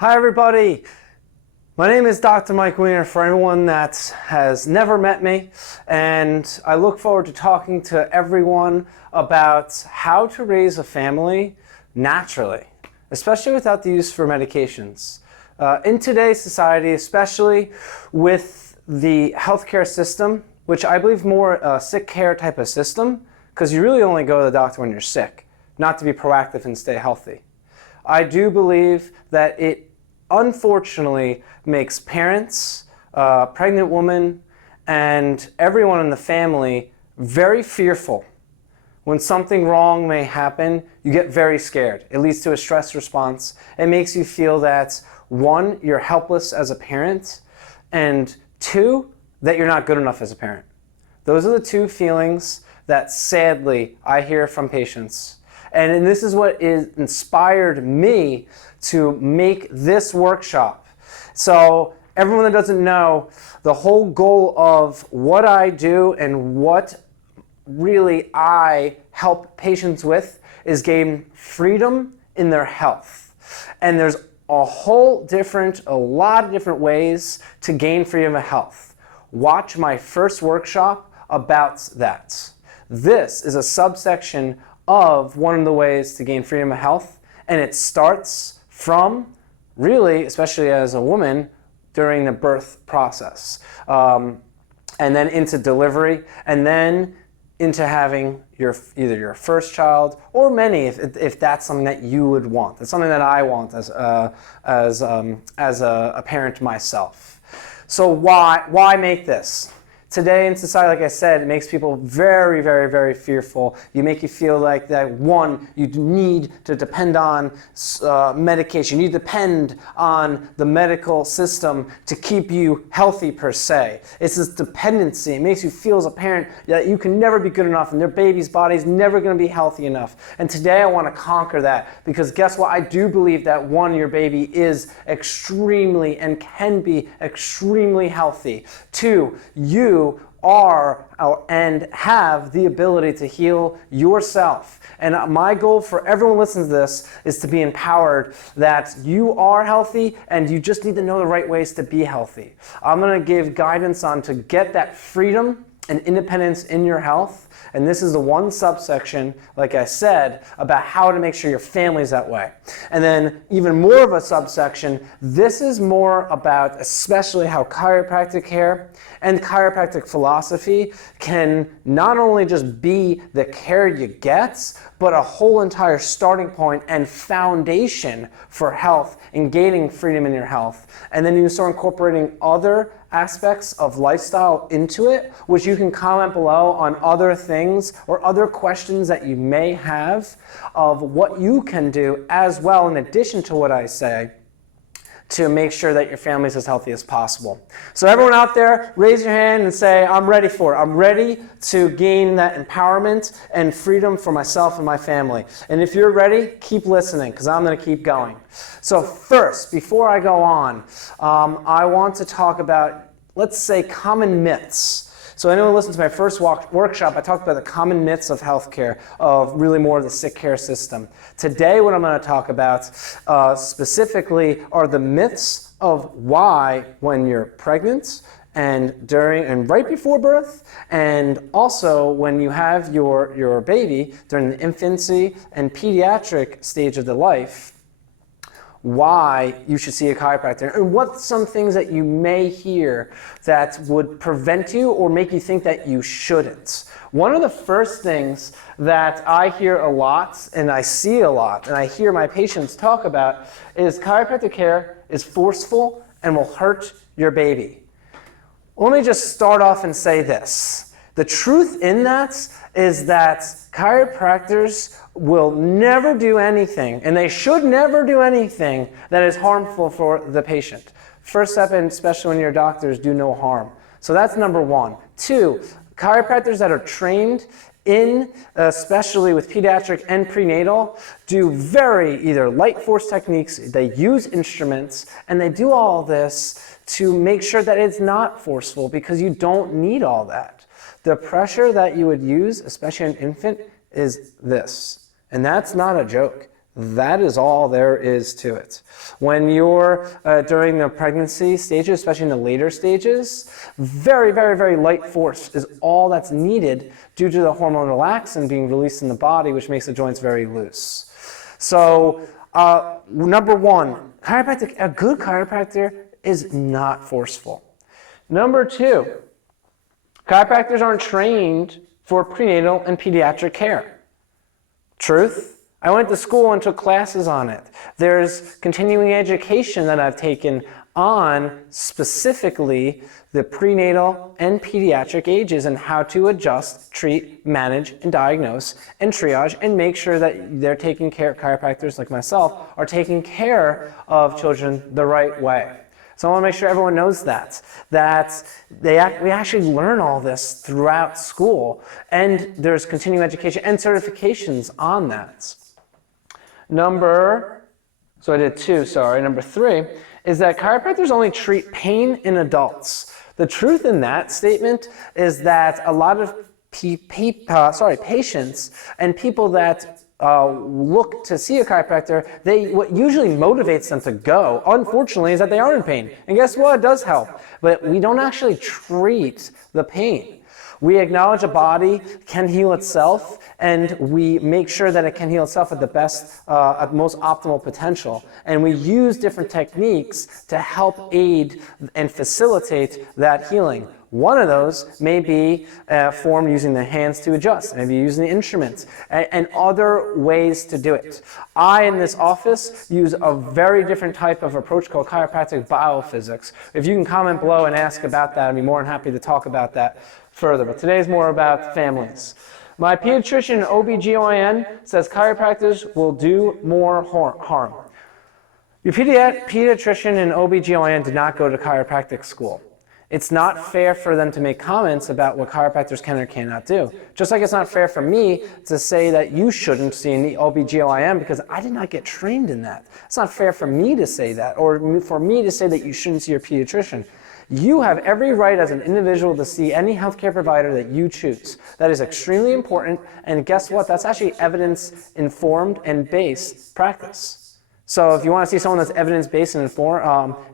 Hi everybody, my name is Dr. Mike Weiner for anyone that has never met me, and I look forward to talking to everyone about how to raise a family naturally, especially without the use for medications. In today's society, especially with the healthcare system, which I believe more a sick care type of system, because you really only go to the doctor when you're sick, not to be proactive and stay healthy. I do believe that it unfortunately makes parents, pregnant women, and everyone in the family very fearful. When something wrong may happen, you get very scared. It leads to a stress response. It makes you feel that, one, you're helpless as a parent, and two, that you're not good enough as a parent. Those are the two feelings that sadly I hear from patients. And this is what inspired me to make this workshop. So everyone that doesn't know, the whole goal of what I do and what really I help patients with is gain freedom in their health. And there's a lot of different ways to gain freedom of health. Watch my first workshop about that. This is a subsection of one of the ways to gain freedom of health, and it starts from really, especially as a woman, during the birth process, and then into delivery, and then into having either your first child or many, if that's something that you would want. That's something that I want as a parent myself. So why make this? Today in society, like I said, it makes people very, very, very fearful. You make you feel like that, one, you need to depend on medication. You need to depend on the medical system to keep you healthy per se. It's this dependency. It makes you feel as a parent that you can never be good enough and their baby's body's never going to be healthy enough. And today I want to conquer that, because guess what? I do believe that, one, your baby is extremely and can be extremely healthy. Two, you are and have the ability to heal yourself. And my goal for everyone listening to this is to be empowered that you are healthy and you just need to know the right ways to be healthy. I'm going to give guidance on to get that freedom and independence in your health. And this is the one subsection, like I said, about how to make sure your family's that way. And then even more of a subsection, this is more about especially how chiropractic care and chiropractic philosophy can not only just be the care you get, but a whole entire starting point and foundation for health and gaining freedom in your health. And then you start incorporating other aspects of lifestyle into it, which you can comment below on other things or other questions that you may have of what you can do as well, in addition to what I say, to make sure that your family is as healthy as possible. So everyone out there, raise your hand and say, I'm ready for it. I'm ready to gain that empowerment and freedom for myself and my family. And if you're ready, keep listening, because I'm going to keep going. So first, before I go on, I want to talk about, let's say, common myths. So anyone who listened to my first workshop, I talked about the common myths of healthcare, of really more of the sick care system. Today, what I'm going to talk about specifically are the myths of why, when you're pregnant and during and right before birth, and also when you have your baby during the infancy and pediatric stage of the life, why you should see a chiropractor, and what some things that you may hear that would prevent you or make you think that you shouldn't. One of the first things that I hear a lot, and I see a lot, and I hear my patients talk about, is chiropractic care is forceful and will hurt your baby. Let me just start off and say this. The truth in that is that chiropractors will never do anything, and they should never do anything that is harmful for the patient. First step, and especially when you're doctors, do no harm. So that's number one. Two, chiropractors that are trained in, especially with pediatric and prenatal, do very either light force techniques, they use instruments, and they do all this to make sure that it's not forceful, because you don't need all that. The pressure that you would use, especially an infant, is this. And that's not a joke. That is all there is to it. When you're during the pregnancy stages, especially in the later stages, very, very, very light force is all that's needed due to the hormone relaxin being released in the body, which makes the joints very loose. So, number one, a good chiropractor is not forceful. Number two, chiropractors aren't trained for prenatal and pediatric care. Truth? I went to school and took classes on it. There's continuing education that I've taken on specifically the prenatal and pediatric ages and how to adjust, treat, manage, and diagnose, and triage, and make sure that they're taking care, chiropractors like myself, are taking care of children the right way. So I want to make sure everyone knows that we actually learn all this throughout school, and there's continuing education and certifications on that. Number three is that chiropractors only treat pain in adults. The truth in that statement is that a lot of patients and people that look to see a chiropractor, what usually motivates them to go, unfortunately, is that they are in pain. And guess what? It does help. But we don't actually treat the pain. We acknowledge a body can heal itself, and we make sure that it can heal itself at the best, at most optimal potential. And we use different techniques to help aid and facilitate that healing. One of those may be formed using the hands to adjust, maybe using the instruments, and other ways to do it. I, in this office, use a very different type of approach called chiropractic biophysics. If you can comment below and ask about that, I'd be more than happy to talk about that further. But today's more about families. My pediatrician, OBGYN, says chiropractors will do more harm. Your pediatrician and OBGYN did not go to chiropractic school. It's not fair for them to make comments about what chiropractors can or cannot do. Just like it's not fair for me to say that you shouldn't see an OBGYN because I did not get trained in that. It's not fair for me to say that, or for me to say that you shouldn't see your pediatrician. You have every right as an individual to see any healthcare provider that you choose. That is extremely important, and guess what? That's actually evidence-informed and based practice. So if you want to see someone that's evidence-based and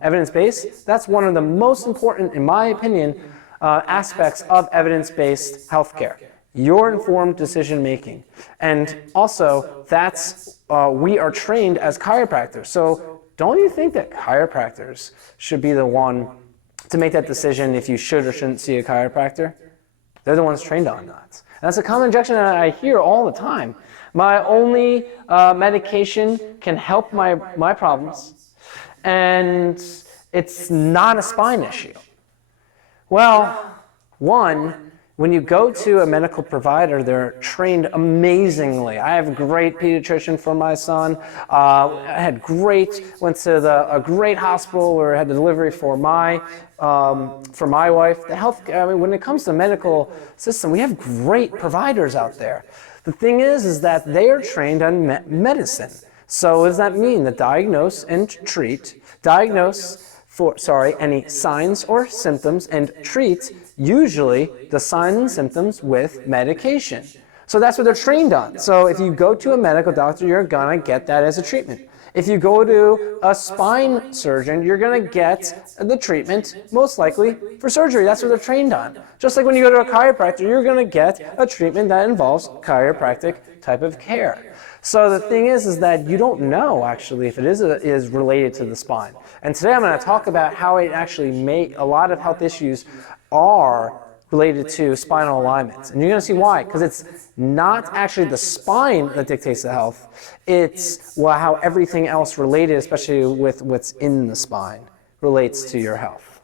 evidence-based, that's one of the most important, in my opinion, aspects of evidence-based healthcare. Your informed decision-making. And also, we are trained as chiropractors. So don't you think that chiropractors should be the one to make that decision if you should or shouldn't see a chiropractor? They're the ones trained on that. And that's a common objection that I hear all the time. My only medication can help my problems, and it's not a spine issue. Well, one, when you go to a medical provider, they're trained amazingly. I have a great pediatrician for my son. Went to a great hospital where I had the delivery for my wife. When it comes to the medical system, we have great providers out there. The thing is that they are trained on medicine. So what does that mean? That diagnose and treat, any signs or symptoms, and treat usually the signs and symptoms with medication. So that's what they're trained on. So if you go to a medical doctor, you're gonna get that as a treatment. If you go to a spine surgeon, you're going to get the treatment, most likely, for surgery. That's what they're trained on. Just like when you go to a chiropractor, you're going to get a treatment that involves chiropractic type of care. So the thing is that you don't know, actually, if it is related to the spine. And today I'm going to talk about how it actually a lot of health issues are related to spinal alignments. And you're going to see why, because it's not actually the spine that dictates the health, it's how everything else related, especially with what's in the spine, relates to your health.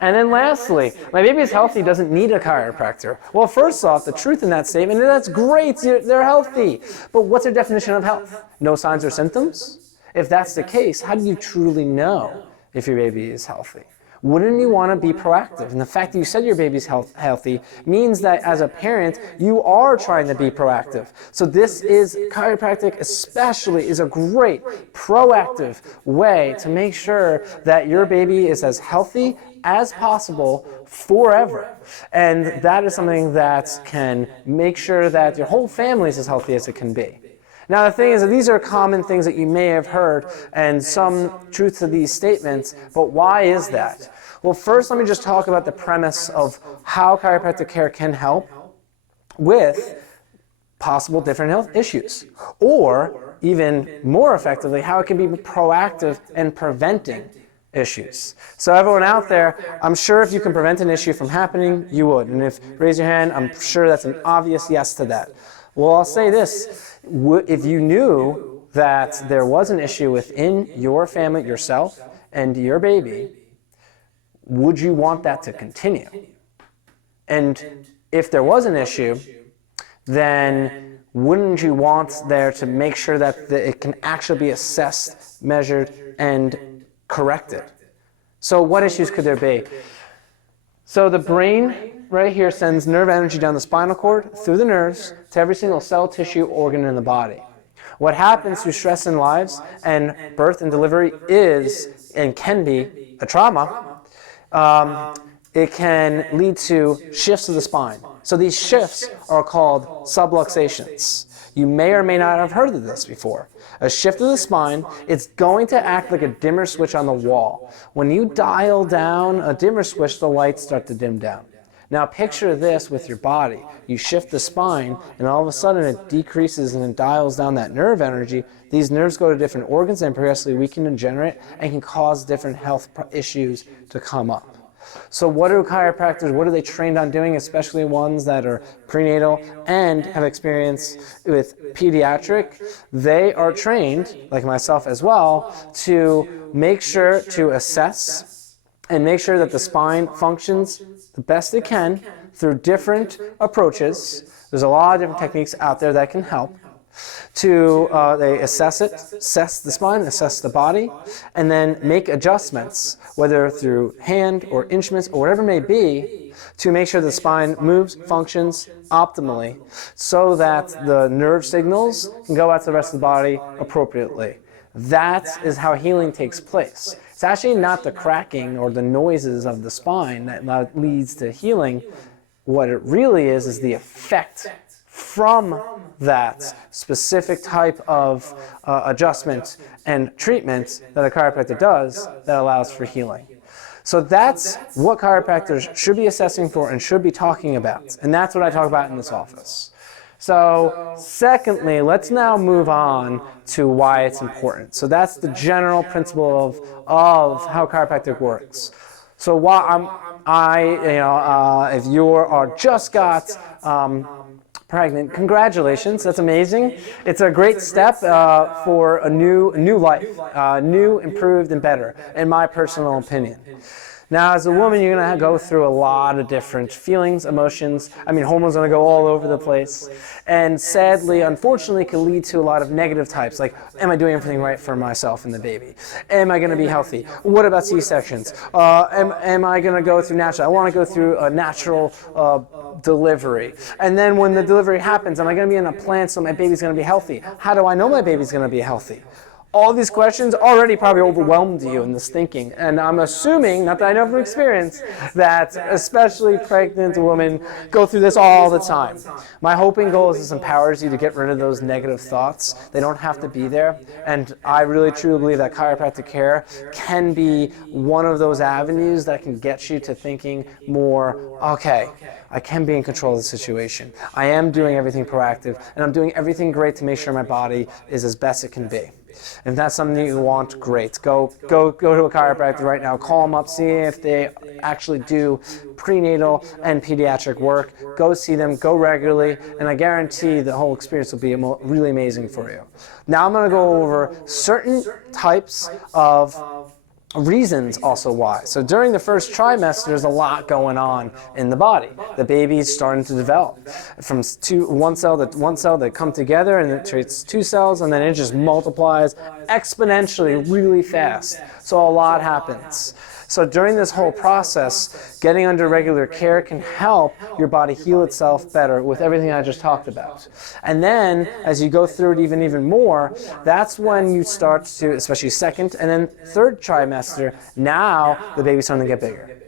And then lastly, my baby is healthy, doesn't need a chiropractor. Well, first off, the truth in that statement is that's great, they're healthy. But what's their definition of health? No signs or symptoms? If that's the case, how do you truly know if your baby is healthy? Wouldn't you want to be proactive? And the fact that you said your baby's healthy means that as a parent, you are trying to be proactive. So chiropractic especially is a great proactive way to make sure that your baby is as healthy as possible forever. And that is something that can make sure that your whole family is as healthy as it can be. Now the thing is that these are common things that you may have heard and some truth to these statements, but why is that? Well, first let me just talk about the premise of how chiropractic care can help with possible different health issues, or even more effectively, how it can be proactive in preventing issues. So everyone out there, I'm sure if you can prevent an issue from happening, you would. And if raise your hand, I'm sure that's an obvious yes to that. Well, I'll say this, if you knew that there was an issue within your family, yourself, and your baby, would you want that to continue? And if there was an issue, then wouldn't you want there to make sure that it can actually be assessed, measured, and corrected? So what issues could there be? So the brain right here sends nerve energy down the spinal cord, through the nerves, to every single cell, tissue, organ in the body. What happens through stress in lives and birth and delivery is, and can be, a trauma. It can lead to shifts of the spine. So these shifts are called subluxations. You may or may not have heard of this before. A shift of the spine, it's going to act like a dimmer switch on the wall. When you dial down a dimmer switch, the lights start to dim down. Now picture this with your body. You shift the spine, and all of a sudden it decreases and it dials down that nerve energy. These nerves go to different organs and progressively weaken and degenerate and can cause different health issues to come up. So what do chiropractors, what are they trained on doing, especially ones that are prenatal and have experience with pediatric? They are trained, like myself as well, to make sure to assess and make sure that the spine functions the best it can through different approaches. There's a lot of different techniques out there that can help. They assess the spine, assess the body, and then make adjustments, whether through hand or instruments or whatever it may be, to make sure the spine moves, functions optimally, so that the nerve signals can go out to the rest of the body appropriately. That is how healing takes place. It's actually not the cracking or the noises of the spine that leads to healing. What it really is the effect from that specific type of adjustment and treatment that a chiropractor does that allows for healing. So that's what chiropractors should be assessing for and should be talking about. And that's what I talk about in this office. So secondly, let's now move on to why it's important. So that's the general principle of how chiropractic works. So if you are just got pregnant, congratulations, that's amazing. It's a great step for a new life, new, improved, and better, in my personal opinion. Now, as a woman, you're going to go through a lot of different feelings, emotions. Hormones are going to go all over the place. And sadly, unfortunately, can lead to a lot of negative types, like, am I doing everything right for myself and the baby? Am I going to be healthy? What about C-sections? Am I going to go through natural? I want to go through a natural delivery. And then when the delivery happens, am I going to be in a plan so my baby's going to be healthy? How do I know my baby's going to be healthy? All these questions already probably overwhelmed you in this thinking. And I'm assuming, not that I know from experience, that especially pregnant women go through this all the time. My hope and goal is this empowers you to get rid of those negative thoughts. They don't have to be there. And I really truly believe that chiropractic care can be one of those avenues that can get you to thinking more, okay, I can be in control of the situation. I am doing everything proactive, and I'm doing everything great to make sure my body is as best it can be. If that's something that you want, great. Go to a chiropractor right now. Call them up, see if they actually do prenatal and pediatric work. Go see them, go regularly, and I guarantee the whole experience will be really amazing for you. Now I'm going to go over certain types of reasons also why. So during the first trimester, there's a lot going on in the body. The baby's starting to develop from one cell that come together, and it creates two cells, and then it just multiplies exponentially really fast. So a lot happens. So during this whole process, getting under regular care can help your body heal itself better with everything I just talked about. And then, as you go through it even more, that's when you start to, especially second and then third trimester, now the baby's starting to get bigger.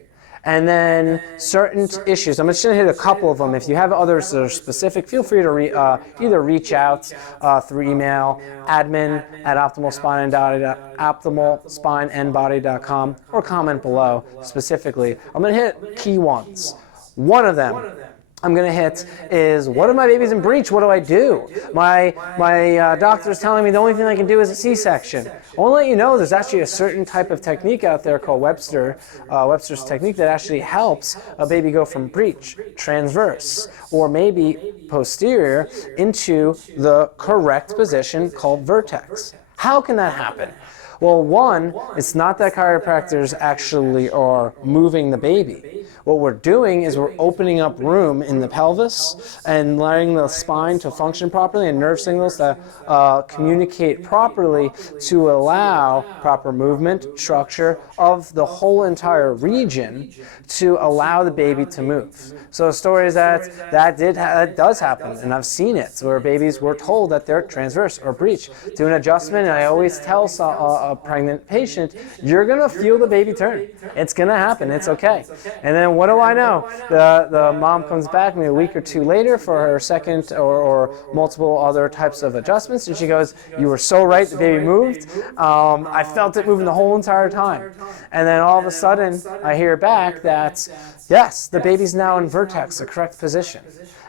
And then certain issues, I'm just going to hit a couple of them. If you have others that are specific, feel free to either reach out through email, admin@optimalspineandbody.com, or comment below specifically. I'm going to hit key ones. One of them I'm going to hit is, what if my baby's in breech? What do I do? My doctor's telling me the only thing I can do is a C-section. I want to let you know there's actually a certain type of technique out there called Webster's technique that actually helps a baby go from breech, transverse, or maybe posterior into the correct position called vertex. How can that happen? Well, one, it's not that chiropractors actually are moving the baby. What we're doing is we're opening up room in the pelvis and letting the spine to function properly and nerve signals to communicate properly to allow proper movement, structure of the whole entire region to allow the baby to move. So stories that does happen, and I've seen it, where babies were told that they're transverse or breech. Do an adjustment, and I always tell a pregnant patient, you're going to feel the baby turn. It's going to happen. It's okay. And then what do I know? The mom comes back maybe a week or two later for her second or multiple other types of adjustments, and she goes, you were so right, the baby moved. I felt it moving the whole entire time. And then all of a sudden, I hear back that, yes, the baby's now in vertex, the correct position.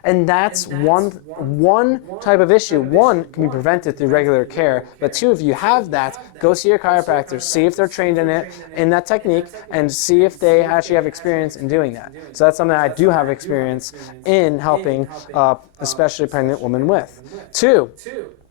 And that's one type of issue. One can be prevented through regular care, but two, if you have that, go see your chiropractor, see if they're trained in that technique, and see if they actually have experience in doing that. So that's something I do have experience in helping, especially pregnant women with. Two,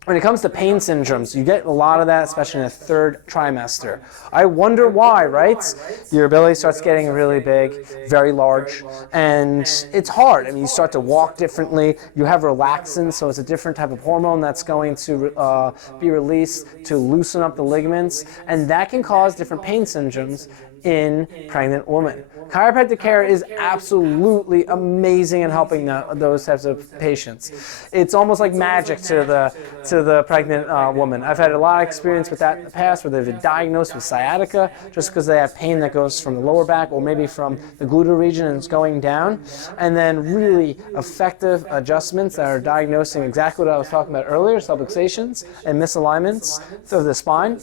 when it comes to pain syndromes, you get a lot of that, especially in the third trimester. I wonder why, right? Your belly starts getting really big, very large, and it's hard. I mean, you start to walk differently. You have relaxin, so it's a different type of hormone that's going to be released to loosen up the ligaments, and that can cause different pain syndromes in pregnant women. Chiropractic care is absolutely amazing in helping those types of patients. It's almost like magic to the pregnant woman. I've had a lot of experience with that in the past, where they've been diagnosed with sciatica just because they have pain that goes from the lower back or maybe from the gluteal region and it's going down, and then really effective adjustments that are diagnosing exactly what I was talking about earlier, subluxations and misalignments of the spine.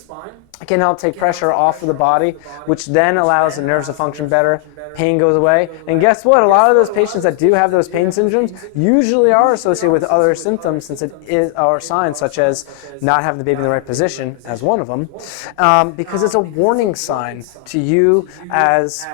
It can help take pressure off of the body, which then allows the nerves to function better. Pain goes away. And guess what? A lot of those patients that do have those pain syndromes usually are associated with other symptoms, since it is, or signs such as not having the baby in the right position, as one of them, because it's a warning sign to you as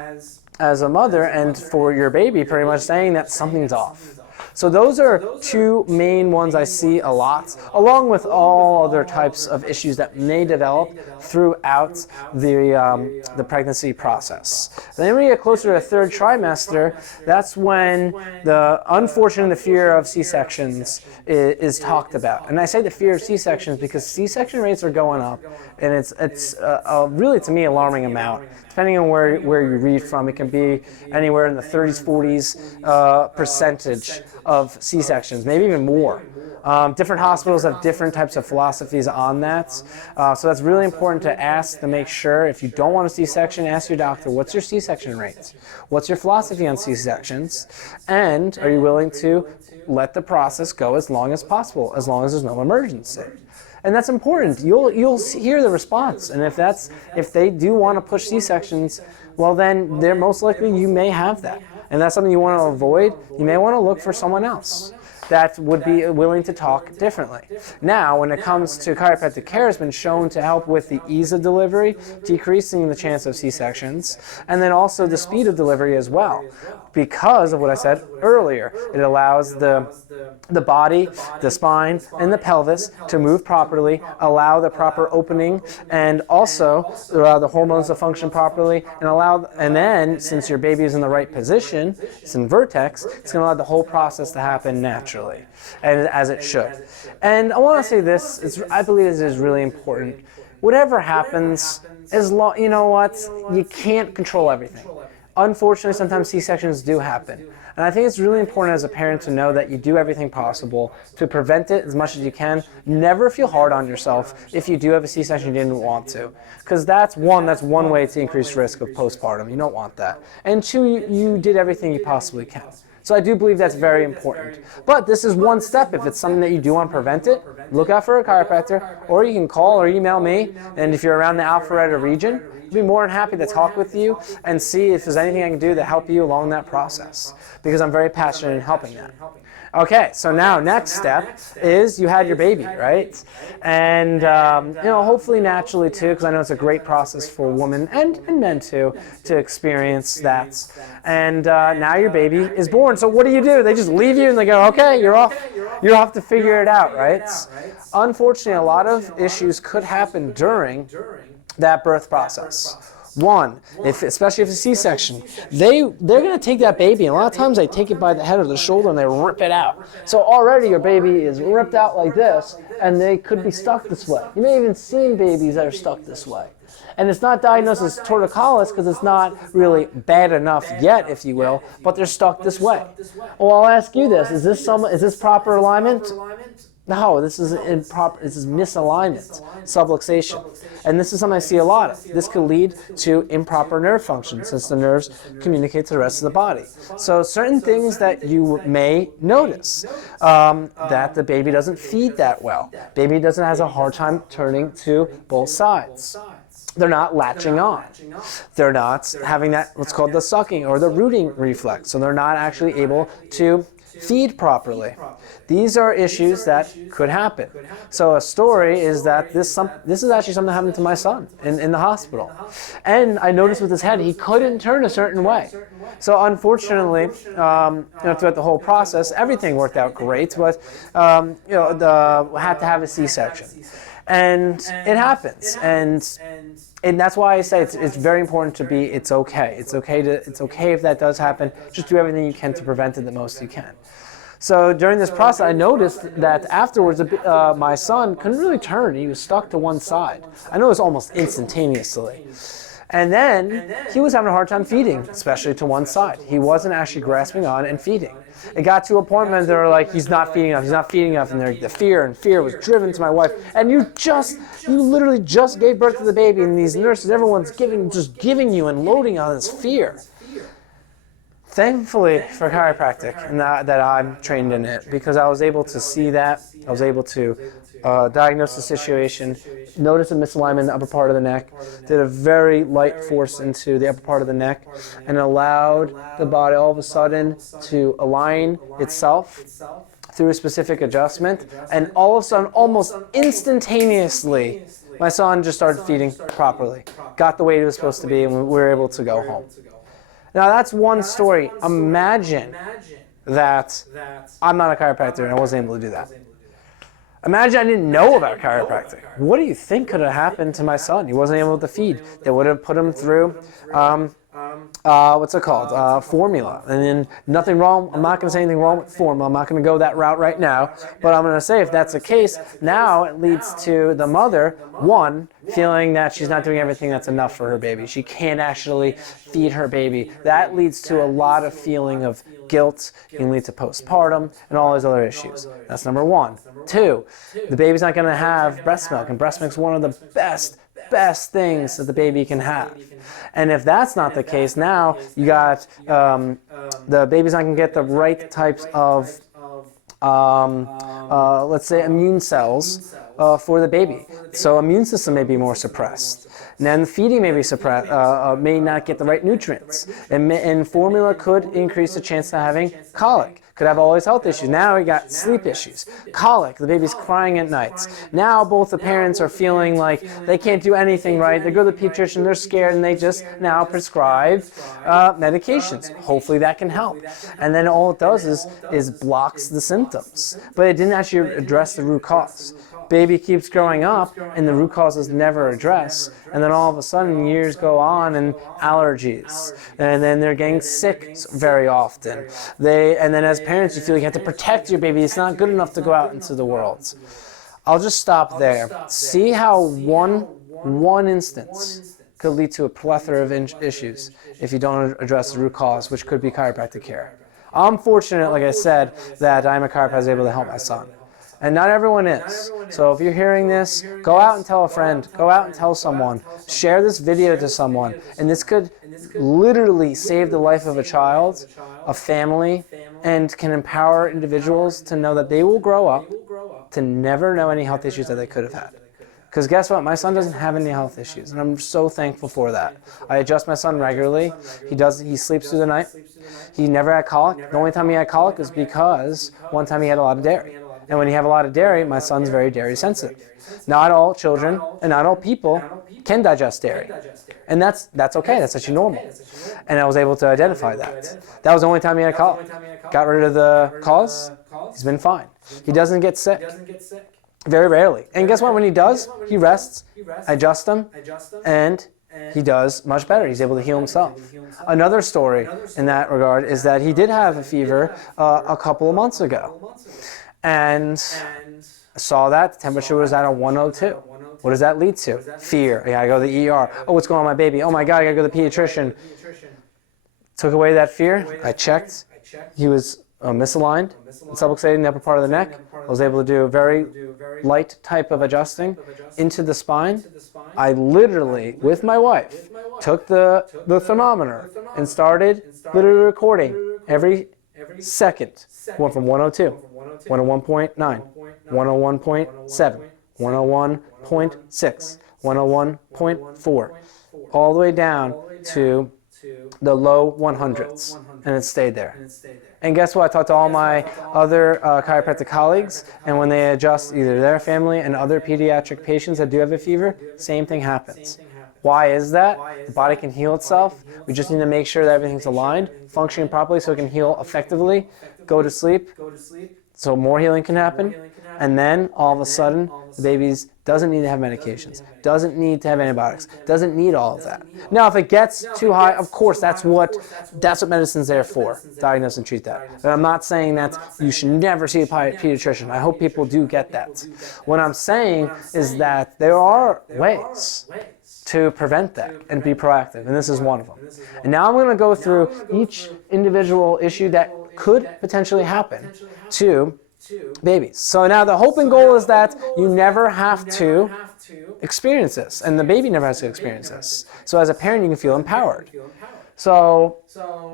a mother and for your baby, pretty much saying that something's off. So those are two main ones I see a lot, along with all other types of issues that may develop throughout the pregnancy process. Then when we get closer to the third trimester, that's when the fear of C-sections is talked about. And I say the fear of C-sections because C-section rates are going up, and it's really, to me, alarming amount. Depending on where you read from, it can be anywhere in the 30s, 40s percentage of C-sections, maybe even more. Different hospitals have different types of philosophies on that. So that's really important to ask, to make sure. If you don't want a C-section, ask your doctor, what's your C-section rate? What's your philosophy on C-sections? And are you willing to let the process go as long as possible, as long as there's no emergency? And that's important. You'll hear the response. And if they do want to push C-sections, well, then they're most likely you may have that. And that's something you want to avoid. You may want to look for someone else that would be willing to talk differently. Now, when it comes to chiropractic care, it's been shown to help with the ease of delivery, decreasing the chance of C-sections, and then also the speed of delivery as well. Because of what I said earlier, it allows the body, the spine, and the pelvis to move properly, allow the proper opening, and also allow the hormones to function properly, and then, since your baby is in the right position, it's in vertex, it's going to allow the whole process to happen naturally, and as it should. And I want to say this, I believe this is really important. Whatever happens, you know what, you can't control everything. Unfortunately, sometimes C-sections do happen. And I think it's really important as a parent to know that you do everything possible to prevent it as much as you can. Never feel hard on yourself if you do have a C-section you didn't want to. Because that's one way to increase risk of postpartum. You don't want that. And two, you did everything you possibly can. So I do believe that's very important. But this is one step. If it's something that you do want to prevent it, look out for a chiropractor, or you can call or email me. And if you're around the Alpharetta region, I'd be more than happy to talk with you and see if there's anything I can do to help you along that process, because I'm very passionate in helping that. Okay, so now next step is you had your baby, right? And hopefully naturally too, because I know it's a great process for women and men too to experience that. And now your baby is born. So what do? They just leave you and they go, okay, you're off. You'll have to figure it out, right? Unfortunately, a lot of issues could happen during that birth process. One, especially if it's a C-section, they're going to take that baby, and a lot of times they take it by the head or the shoulder and they rip it out. So already your baby is ripped out like this, and they could be stuck this way. You may have even seen babies that are stuck this way. And it's not diagnosed as torticollis because it's not really bad enough yet, if you will, but they're stuck this way. Well, I'll ask you this: is this proper alignment? No, this is improper. This is misalignment, subluxation. And this is something I see a lot of. This could lead to improper nerve function since the nerves communicate to the rest of the body. So certain things that you may notice, that the baby doesn't feed that well. Baby has a hard time turning to both sides. They're not latching on. They're not having that, what's called the sucking or the rooting reflex. So they're not actually able to feed properly. These are issues that could happen. So a story is that this is actually something that happened to my son in the hospital. And I noticed with his head, he couldn't turn a certain way. So unfortunately, throughout the whole process, everything worked out great, but had to have a C-section. And it happens. And that's why I say it's very important to be, it's okay. It's okay if that does happen. Just do everything you can to prevent it the most you can. So during this process, I noticed that afterwards, my son couldn't really turn. He was stuck to one side. I know it was almost instantaneously. And then he was having a hard time feeding, especially to one side. He wasn't actually grasping on and feeding. It got to a point when they were like, he's not feeding enough, and the fear was driven to my wife. And you literally just gave birth to the baby, and these nurses, everyone's giving you and loading on this fear. Thankfully for chiropractic, and that I'm trained in it, because I was able to see that. I was able to diagnose the situation, notice a misalignment in the upper part of the neck, did a very light force into the upper part of the neck, and allowed the body all of a sudden to align itself through a specific adjustment. And all of a sudden, almost instantaneously, my son just started feeding properly, got the weight he was supposed to be, and we were able to go home. Now that's one story. Imagine that I'm not a chiropractor and I wasn't able to do that. Imagine I didn't know about chiropractic. What do you think could have happened to my son? He wasn't able to feed. They would have put him through, formula. And then nothing wrong. I'm not going to say anything wrong with formula. I'm not going to go that route right now. But I'm going to say if that's the case, now it leads to the mother, one, feeling that she's not doing everything that's enough for her baby. She can't actually feed her baby. That leads to a lot of feeling of guilt. It can lead to postpartum and all these other issues. That's number one. Two, the baby's not going to have breast milk, and breast milk is one of the best things that the baby can have. And if that's not the case, now you got the baby's not going to get the right types of let's say immune cells for the baby. So immune system may be more suppressed. And then feeding may be suppressed, may not get the right nutrients. And formula could increase the chance of having colic. Could have all these health issues. Now we got sleep issues. Colic, the baby's crying at nights. Now both the parents are feeling like they can't do anything right. They go to the pediatrician, they're scared, and they just now prescribe medications. Hopefully that can help. And then all it does is blocks the symptoms. But it didn't actually address the root cause. Baby keeps growing up and the root cause is never addressed, and then all of a sudden years go on and allergies, and then they're getting sick very often. And then as parents you feel like you have to protect your baby. It's not good enough to go out into the world. I'll just stop there. See how one instance could lead to a plethora of issues if you don't address the root cause, which could be chiropractic care. I'm fortunate, like I said, that I'm a chiropractor who's able to help my son. And not everyone is. So if you're hearing this, go out and tell a friend, go out and tell someone, share this video to someone, and this could literally save the life of a child, a family, and can empower individuals to know that they will grow up to never know any health issues that they could have had. Because guess what? My son doesn't have any health issues, and I'm so thankful for that. I adjust my son regularly. He sleeps through the night. He never had colic. The only time he had colic was because one time he had a lot of dairy. And when you have a lot of dairy, my son's very dairy sensitive. Not all children and not all people can digest dairy. And that's okay. That's actually normal. And I was able to identify that. That was the only time he had colic. Got rid of the cause. He's been fine. He doesn't get sick. Very rarely. And guess what? When he does, he rests. I adjust him. And he does much better. He's able to heal himself. Another story in that regard is that he did have a fever a couple of months ago. And I saw that the temperature was at a 102. What does that lead to? Fear. I gotta go to the ER. Oh, what's going on with my baby? Oh my God, I gotta go to the pediatrician. Took away that fear. I checked. He was misaligned, subluxated in the upper part of the neck. I was able to do a very light type of adjusting into the spine. I literally, with my wife, took the thermometer and started literally recording every second. Went from 102. 101.9, 101.7, 101.6, 101.4, all the way down to the low 100s, and it stayed there. And guess what? I talked to all my other chiropractic colleagues, and when they adjust either their family and other pediatric patients that do have a fever, same thing happens. Why is that? The body can heal itself. We just need to make sure that everything's aligned, functioning properly so it can heal effectively, go to sleep, so more healing can happen, and then all of a sudden, the baby doesn't need to have medications, doesn't need to have antibiotics, doesn't need all of that. Now, if it gets too high, of course, that's what medicine's there for, diagnose and treat that. But I'm not saying that you should never see a pediatrician. I hope people do get that. What I'm saying is that there are ways to prevent that and be proactive, and this is one of them. And now I'm going to go through each individual issue that could potentially happen to babies. So now the hope and goal is that you never have to experience this, and the baby never has to experience this. So as a parent, you can feel empowered.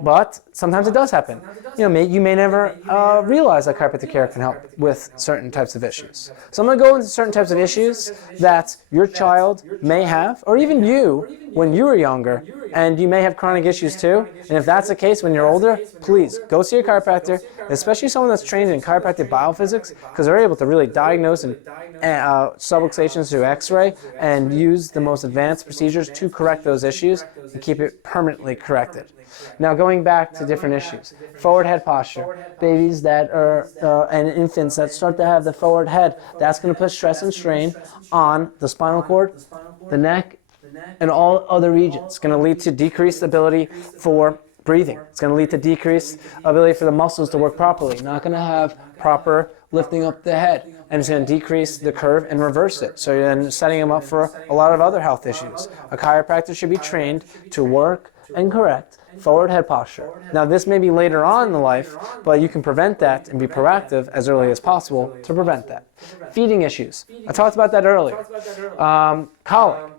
But sometimes it does happen. You may never realize that chiropractic care can help with certain types of issues. So I'm going to go into certain types of issues that your child may have, or even you when you were younger, and you may have chronic issues too. And if that's the case when you're older, please go see a chiropractor, especially someone that's trained in chiropractic biophysics, because they're able to really diagnose and subluxations through x-ray and use the most advanced procedures to correct those issues and keep it permanently corrected. Now going back to different issues, forward head posture. Babies that are, and infants that start to have the forward head, that's going to put stress and strain on the spinal cord, the neck, and all other regions. It's going to lead to decreased ability for breathing. It's going to lead to decreased ability for the muscles to work properly. Not going to have proper lifting up the head. And it's going to decrease the curve and reverse it. So you're then setting them up for a lot of other health issues. A chiropractor should be trained to work and correct forward head posture. Now this may be later on in life, but you can prevent that and be proactive as early as possible to prevent that. Feeding issues. I talked about that earlier. Colic.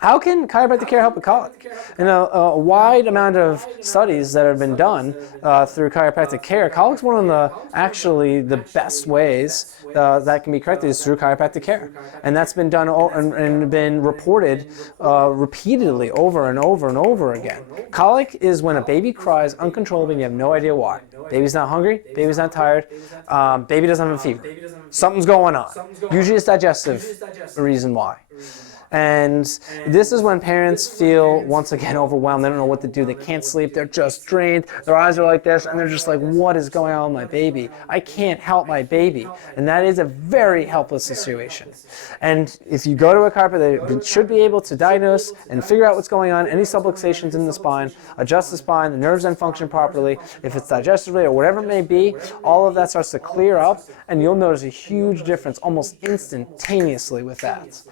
How can chiropractic care help with colic? A wide amount of studies that have been done through chiropractic care, colic is one of the best ways that can be corrected is through chiropractic care. And that's been done and been reported repeatedly over and over and over again. Colic is when a baby cries uncontrollably and you have no idea why. Baby's not hungry, baby's not tired, baby doesn't have a fever. Something's going on. Usually it's digestive reason why. And this is when parents feel, once again, overwhelmed. They don't know what to do. They can't sleep. They're just drained. Their eyes are like this, and they're just like, what is going on with my baby? I can't help my baby. And that is a very helpless situation. And if you go to a chiropractor, they should be able to diagnose and figure out what's going on, any subluxations in the spine, adjust the spine, the nerves then function properly. If it's digestively or whatever it may be, all of that starts to clear up, and you'll notice a huge difference almost instantaneously with that.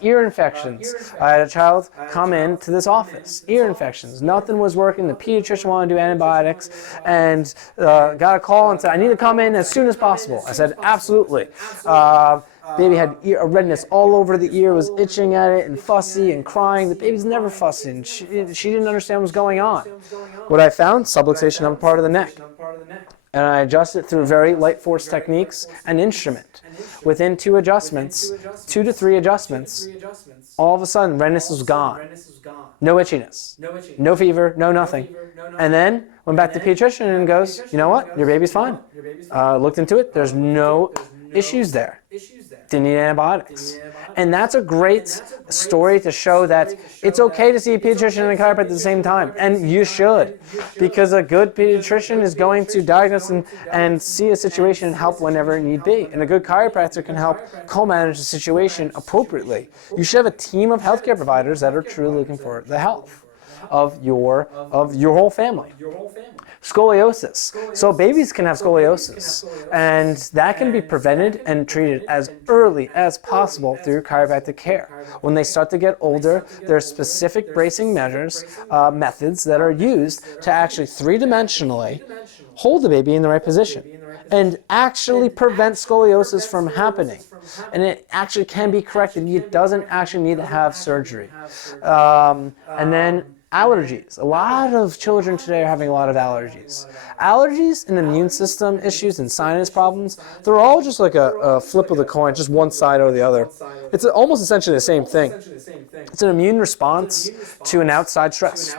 Ear infections. I had a child come in to this office, ear infections. Nothing was working. The pediatrician wanted to do antibiotics and got a call and said, I need to come in as soon as possible. I said, absolutely. Baby had a redness all over the ear, was itching at it and fussy and crying. The baby's never fussing. She didn't understand what was going on. What I found, subluxation of a part of the neck. And I adjust it through very light force techniques and instrument. Within 2 adjustments, 2 to 3 adjustments, all of a sudden redness was gone. No itchiness, no fever, no nothing. And then went back to the pediatrician and goes, you know what, your baby's fine. Looked into it, there's no issues there. Didn't need antibiotics. And that's a great story to show that it's okay to see a pediatrician and a chiropractor at the same time. And you should. Because a good pediatrician is going to diagnose and see a situation and help whenever it need be. And a good chiropractor can help co-manage the situation appropriately. You should have a team of healthcare providers that are truly looking for the health of your whole family. Scoliosis. So babies can have scoliosis, and that can be prevented and treated as early as possible through chiropractic care. When they start to get older, there are specific bracing measures, methods that are used to actually 3-dimensionally hold the baby in the right position and actually prevent scoliosis from happening. And it actually can be corrected. It doesn't actually need to have surgery. And then allergies. A lot of children today are having a lot of allergies. Allergies and immune system issues and sinus problems, they're all just like a flip of the coin, just one side or the other. It's almost essentially the same thing. It's an immune response to an outside stress,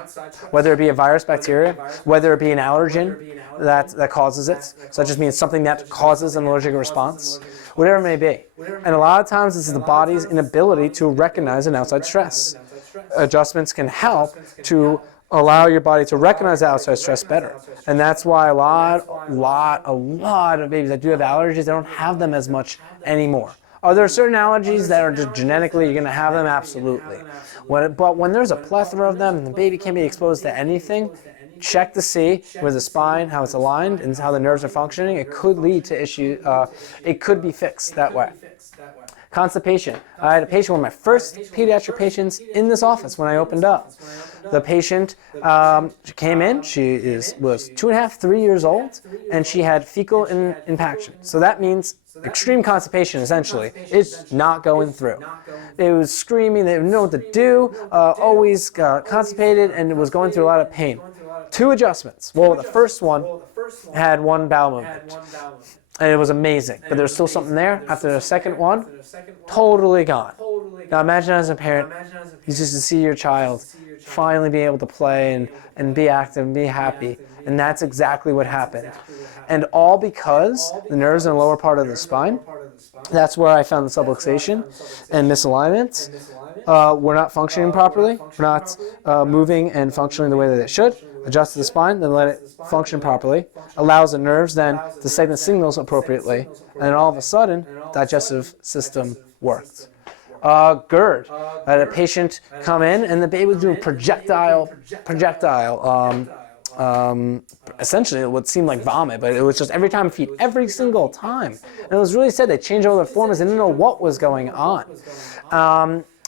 whether it be a virus, bacteria, whether it be an allergen that causes it. So that just means something that causes an allergic response, whatever it may be. And a lot of times this is the body's inability to recognize an outside stress. Adjustments can help to allow your body to recognize the outside stress better. And that's why a lot of babies that do have allergies, they don't have them as much anymore. Are there certain allergies that are just genetically you're going to have them? Absolutely. But when there's a plethora of them and the baby can be exposed to anything, check to see where the spine, how it's aligned, and how the nerves are functioning. It could lead to issues. It could be fixed that way. Constipation. I had a patient, one of my first pediatric patients in this office when I opened up. The patient came in, she was 2.5, 3 years old, and she had fecal impaction. So that means extreme constipation, essentially. It's not going through. It was screaming, they didn't know what to do, always constipated, and it was going through a lot of pain. 2 adjustments. Well, the first one had 1 bowel movement. And it was amazing, but there was still something there. After the second one, totally gone. Now imagine as a parent, you just to see your child finally be able to play and be active and be happy. And that's exactly what happened. And all because the nerves in the lower part of the spine, that's where I found the subluxation and misalignments. We're not functioning properly. We're not moving and functioning the way that it should. Adjust the spine, then let it function properly. Allows the nerves then to send the signals appropriately. And then all of a sudden, digestive system worked. GERD. I had a patient come in and the baby was doing projectile, essentially it would seem like vomit, but it was just every time feed, every single time. And it was really sad. They changed all their formulas. They didn't know what was going on.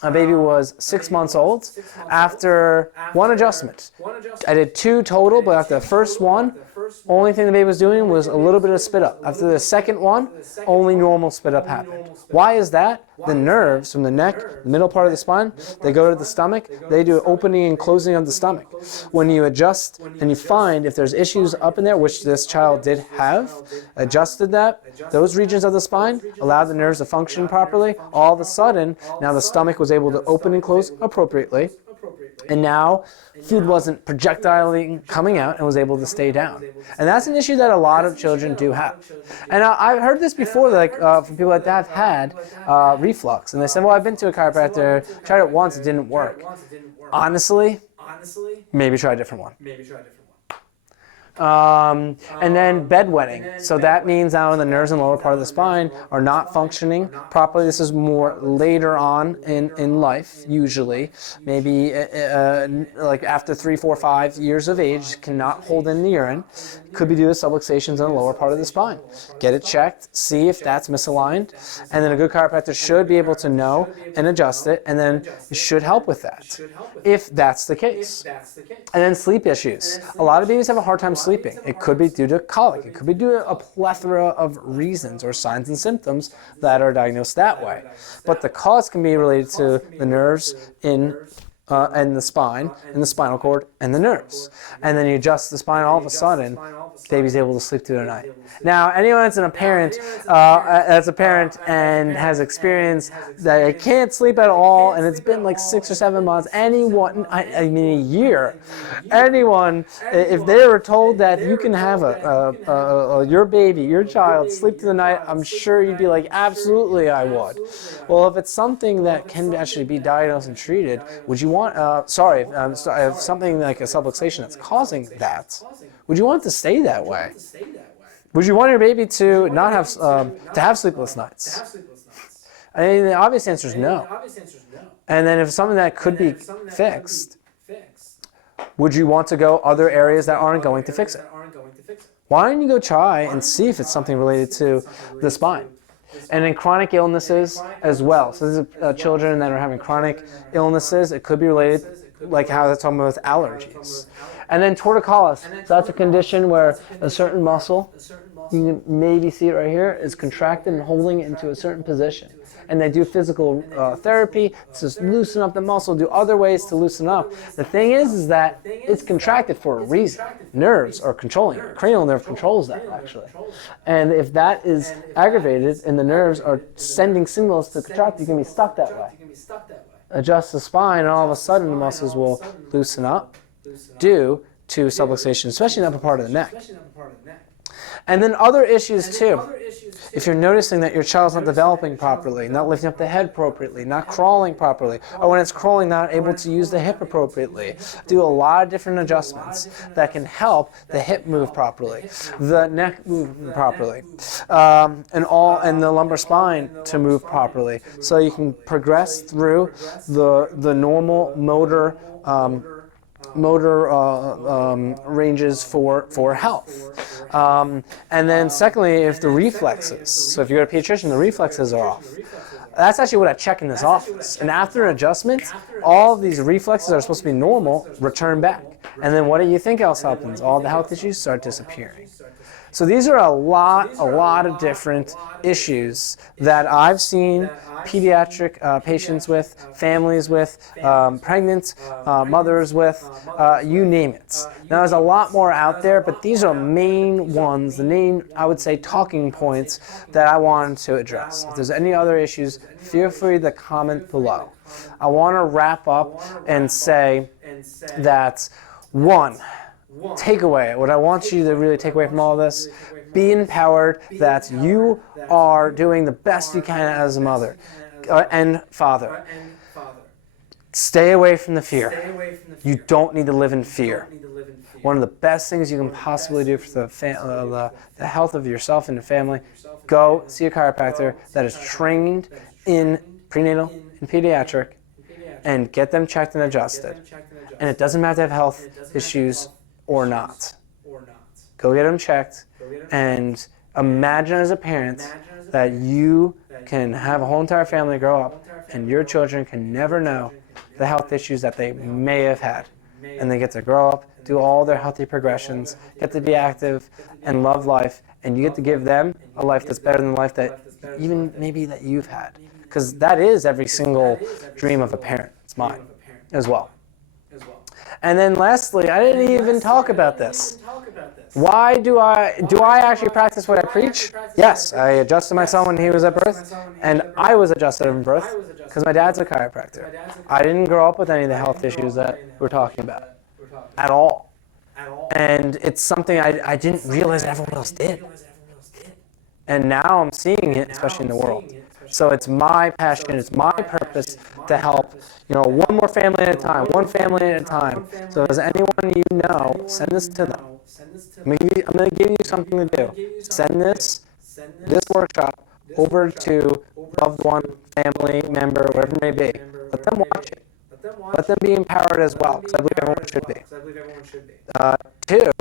My baby was 6 months old. After 1 adjustment, I did 2 total, but after the first one, only thing the baby was doing was a little bit of spit up. After the second one, only normal spit up happened. Why is that? The nerves from the neck, the middle part of the spine, they go to the stomach, they do opening and closing of the stomach. When you adjust and you find if there's issues up in there, which this child did have, adjusted that, those regions of the spine, allowed the nerves to function properly, all of a sudden, now the stomach was able to open and close appropriately, and now food wasn't projectiling coming out and was able to stay down. And that's an issue that a lot of children do have. And I've heard this before, like from people that have had reflux. And they said, well, I've been to a chiropractor, tried it once, it didn't work. Honestly, maybe try a different one. And then bedwetting. So that means now the nerves in the lower part of the spine are not functioning properly. This is more later on in life, usually. Maybe like after 3, 4, 5 years of age, cannot hold in the urine. Could be due to subluxations in the lower part of the spine. Get it checked, see if that's misaligned, and then a good chiropractor should be able to know and adjust it, and then it should help with that, if that's the case. And then sleep issues. A lot of babies have a hard time sleeping. It could be due to colic. It could be due to a plethora of reasons or signs and symptoms that are diagnosed that way. But the cause can be related to the nerves and the spine, and the spinal cord, and the nerves. And then you adjust the spine, all of a sudden, baby's able to sleep through the night. Now, anyone that's a parent and has experienced that they can't sleep at all, and it's been like 6 or 7 months, anyone, I mean a year, anyone, if they were told that you can have your baby, your child, sleep through the night, I'm sure you'd be like, absolutely I would. Well, if it's something that can actually be diagnosed and treated, would you want, if something like a subluxation that's causing that, would you want it to stay that way? Would you want your baby to not have sleepless nights? I mean, the obvious answer is no. And then if it's something that could be fixed, would you want to go other areas that aren't going to fix it? Why don't you go try and see if it's something related to the spine? And in chronic illnesses as well. So this is children that are having chronic illnesses. It could be related, like how they're talking about with allergies. And then torticollis. So that's a condition where a certain muscle, you can maybe see it right here, is contracted and holding it into a certain position. And they do physical therapy to loosen up the muscle, do other ways to loosen up. The thing is that it's contracted for a reason. Nerves are controlling it. Cranial nerve controls that, actually. And if that is aggravated and the nerves are sending signals to contract, you can be stuck that way. Adjust the spine, and all of a sudden the muscles will loosen up due to subluxation, especially in the upper part of the neck. And then other issues too. If you're noticing that your child's not developing properly, not lifting up the head appropriately, not crawling properly, or when it's crawling, not able to use the hip appropriately, do a lot of different adjustments that can help the hip move properly, the neck move properly, and the lumbar spine to move properly, so you can progress through the normal motor ranges for health. And then secondly, if the reflexes, so if you go to a pediatrician, the reflexes are off. That's actually what I check in this office. And after adjustment, all of these reflexes are supposed to be normal, return back. And then what do you think else happens? All the health issues start disappearing. So these are a lot of different issues that I've seen pediatric patients with, families with, pregnant mothers with, you name it. Now there's a lot more out there, but these are main ones, the main, I would say, talking points that I wanted to address. If there's any other issues, feel free to comment below. I want to wrap up and say that, one, takeaway, what I want you to really take away from all this, be empowered that you are doing the best you can as a mother and father. Stay away from the fear. You don't need to live in fear. One of the best things you can possibly do for the health of yourself and your family, go see a chiropractor that is trained in prenatal and pediatric, and get them checked and adjusted. And it doesn't matter to have health issues or not. Go get them checked, and imagine as a parent that you can have a whole entire family grow up and your children can never know the health issues that they may have had. And they get to grow up, do all their healthy progressions, get to be active and love life, and you get to give them a life that's better than the life that even maybe that you've had. Because that is every single dream of a parent. It's mine as well. And then lastly, I didn't even talk about this. Why do I actually practice what I preach? Yes, I adjusted my son when he was at birth, and I was adjusted at birth because my dad's a chiropractor. I didn't grow up with any of the health issues that we're talking about at all. And it's something I didn't realize everyone else did. And now I'm seeing it, especially in the world. So it's my passion, it's my purpose to help, one more family at a time, one family at a time. So if there's anyone you know, send this to them. I'm going to give you something to do. Send this workshop over to loved one, family member, whatever it may be. Let them watch it. Let them be empowered as well, because I believe everyone should be. Two,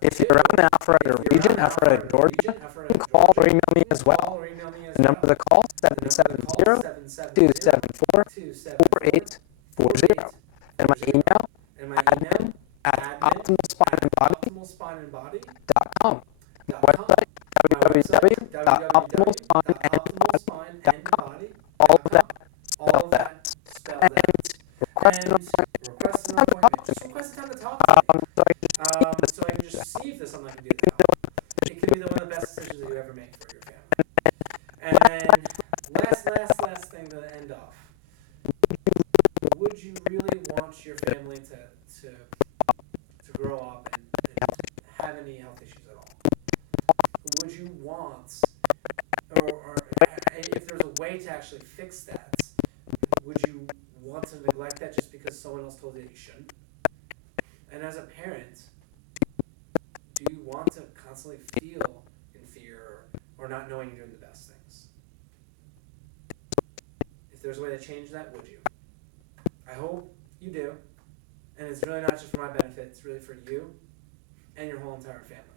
if you're around the Alpharetta region, Alpharetta, Georgia, you can call or email me as well. The number to the call, 770-274-4840. And my email, admin@optimalspineandbody.com. My website, www.optimalspineandbody.com. All of that, spelled that. And request an appointment. Request time to talk to me. So I can just see if there's something I can do to help. It could be one of the best decisions that you ever make for your family. And then, last thing to end off. Would you really want your family to grow up and have any health issues at all? Would you want, or if there's a way to actually fix that, would you want to neglect that just because someone else told you that you shouldn't? And as a parent, do you want to constantly feel in fear or not knowing you're doing the best things? If there's a way to change that, would you? I hope you do. And it's really not just for my benefit, it's really for you and your whole entire family.